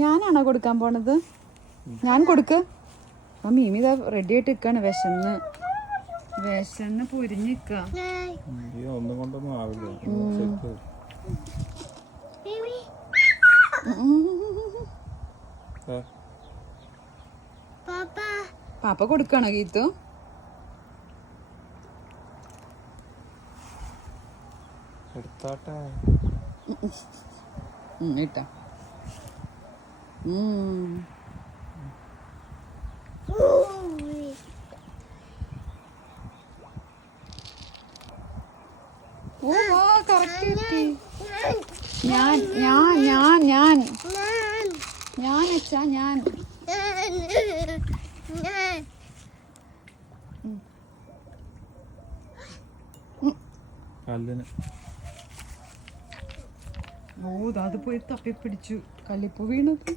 ഞാനാണോ കൊടുക്കാൻ പോണത്? ഞാൻ കൊടുക്ക്. ആ മീമി ഇതാ റെഡി ആയിട്ട് നിൽക്കാണ്. വിശന്ന് പൊരിഞ്ഞ് നിക്ക. ഒന്നും കൊണ്ടൊന്നും ആവില്ല. പാപ്പ കൊടുക്കണോ ഗീത്തു? എടുത്തോട്ടെ. ഇട്ടാ. ഞാൻ അത് പോയി തപ്പി പിടിച്ചു. കല്ലിപ്പൂ വീണത്.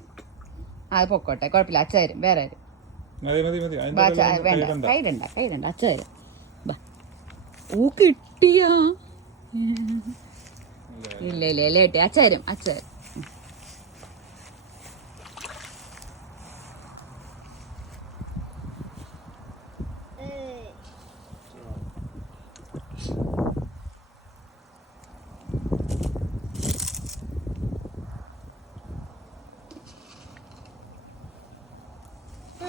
അത് പൊക്കോട്ടെ, കുഴപ്പമില്ല. അച്ഛ വരും. വേറെ ആരും വേണ്ട. കൈയിടണ്ട. അച്ഛ വരും. ഓ കിട്ടിയാ? ഇല്ല കേട്ടെ. അച്ഛ വരും.